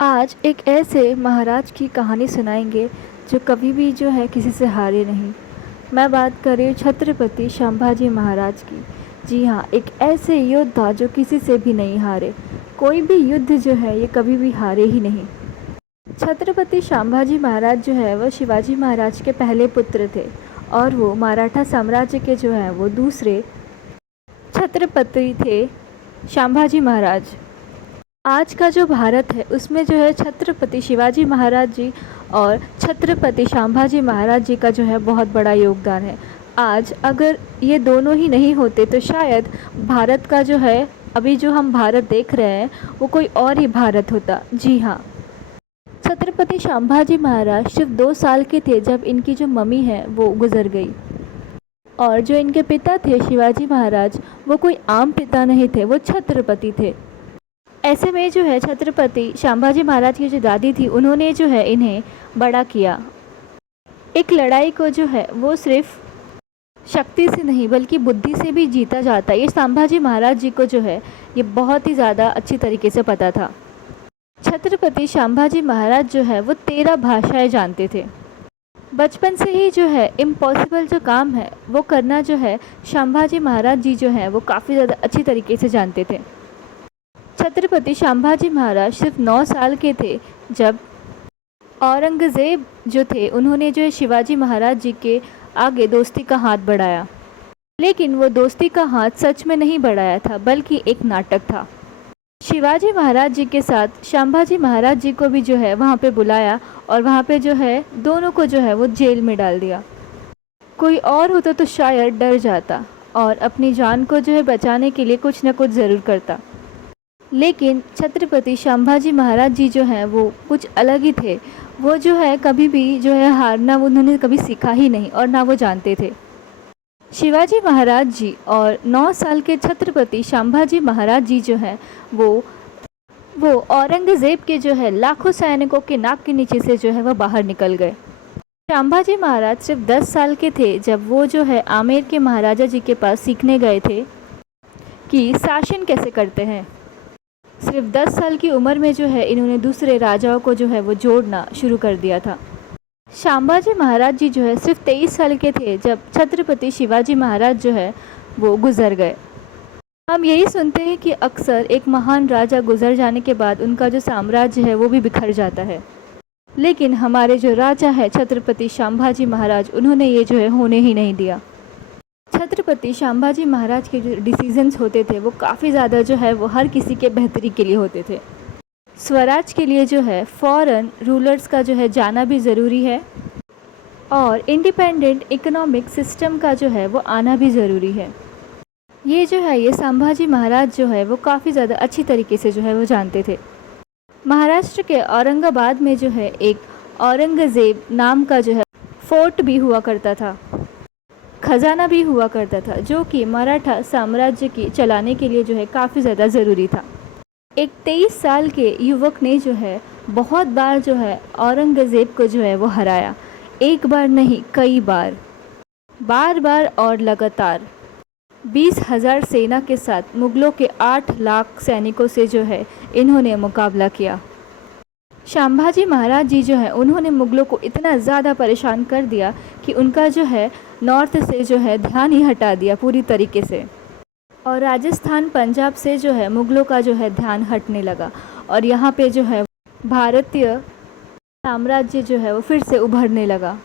आज एक ऐसे महाराज की कहानी सुनाएंगे जो कभी भी जो है किसी से हारे नहीं। मैं बात कर रही हूँ छत्रपति संभाजी महाराज की। जी हाँ, एक ऐसे योद्धा जो किसी से भी नहीं हारे। कोई भी युद्ध जो है ये कभी भी हारे ही नहीं। छत्रपति संभाजी महाराज जो है वो शिवाजी महाराज के पहले पुत्र थे और वो मराठा साम्राज्य के जो है वो दूसरे छत्रपति थे। संभाजी महाराज, आज का जो भारत है उसमें जो है छत्रपति शिवाजी महाराज जी और छत्रपति संभाजी महाराज जी का जो है बहुत बड़ा योगदान है। आज अगर ये दोनों ही नहीं होते तो शायद भारत का जो है अभी जो हम भारत देख रहे हैं वो कोई और ही भारत होता। जी हाँ, छत्रपति संभाजी महाराज सिर्फ 2 साल के थे जब इनकी जो मम्मी है वो गुजर गई। और जो इनके पिता थे शिवाजी महाराज, वो कोई आम पिता नहीं थे, वो छत्रपति थे। ऐसे में जो है छत्रपति संभाजी महाराज की जो दादी थी उन्होंने जो है इन्हें बड़ा किया। एक लड़ाई को जो है वो सिर्फ शक्ति से नहीं बल्कि बुद्धि से भी जीता जाता है, ये संभाजी महाराज जी को जो है ये बहुत ही ज़्यादा अच्छी तरीके से पता था। छत्रपति संभाजी महाराज जो है वो 13 भाषाएं जानते थे। बचपन से ही जो है इम्पॉसिबल जो काम है वो करना जो है संभाजी महाराज जी जो है वो काफ़ी ज़्यादा अच्छी तरीके से जानते थे। छत्रपति संभाजी महाराज सिर्फ 9 साल के थे जब औरंगज़ेब जो थे उन्होंने जो है शिवाजी महाराज जी के आगे दोस्ती का हाथ बढ़ाया। लेकिन वो दोस्ती का हाथ सच में नहीं बढ़ाया था बल्कि एक नाटक था। शिवाजी महाराज जी के साथ संभाजी महाराज जी को भी जो है वहाँ पे बुलाया और वहाँ पे जो है दोनों को जो है वो जेल में डाल दिया। कोई और होता तो शायद डर जाता और अपनी जान को जो है बचाने के लिए कुछ न कुछ ज़रूर करता। लेकिन छत्रपति संभाजी महाराज जी जो हैं वो कुछ अलग ही थे। वो जो है कभी भी जो है हारना उन्होंने कभी सीखा ही नहीं और ना वो जानते थे। शिवाजी महाराज जी और 9 साल के छत्रपति संभाजी महाराज जी जो हैं वो औरंगज़ेब के जो है लाखों सैनिकों के नाक के नीचे से जो है वह बाहर निकल गए। संभाजी महाराज सिर्फ 10 साल के थे जब वो जो है आमेर के महाराजा जी के पास सीखने गए थे कि शासन कैसे करते हैं। सिर्फ 10 साल की उम्र में जो है इन्होंने दूसरे राजाओं को जो है वो जोड़ना शुरू कर दिया था। संभाजी महाराज जी जो है सिर्फ 23 साल के थे जब छत्रपति शिवाजी महाराज जो है वो गुज़र गए। हम यही सुनते हैं कि अक्सर एक महान राजा गुज़र जाने के बाद उनका जो साम्राज्य है वो भी बिखर जाता है। लेकिन हमारे जो राजा है छत्रपति संभाजी महाराज, उन्होंने ये जो है होने ही नहीं दिया। छत्रपति संभाजी महाराज के जो डिसीजंस होते थे वो काफ़ी ज़्यादा जो है वो हर किसी के बेहतरी के लिए होते थे। स्वराज के लिए जो है फॉरेन रूलर्स का जो है जाना भी ज़रूरी है और इंडिपेंडेंट इकोनॉमिक सिस्टम का जो है वो आना भी ज़रूरी है। ये जो है ये संभाजी महाराज जो है वो काफ़ी ज़्यादा अच्छी तरीके से जो है वो जानते थे। महाराष्ट्र के औरंगाबाद में जो है एक औरंगज़ेब नाम का जो है फोर्ट भी हुआ करता था, खजाना भी हुआ करता था, जो कि मराठा साम्राज्य की चलाने के लिए जो है काफ़ी ज़्यादा ज़रूरी था। एक 23 साल के युवक ने जो है बहुत बार जो है औरंगज़ेब को जो है वो हराया। एक बार नहीं, कई बार, बार बार और लगातार 20,000 सेना के साथ मुग़लों के 8 लाख सैनिकों से जो है इन्होंने मुकाबला किया। संभाजी महाराज जी जो है उन्होंने मुग़लों को इतना ज़्यादा परेशान कर दिया कि उनका जो है नॉर्थ से जो है ध्यान ही हटा दिया पूरी तरीके से, और राजस्थान पंजाब से जो है मुग़लों का जो है ध्यान हटने लगा और यहाँ पे जो है भारतीय साम्राज्य जो है वो फिर से उभरने लगा।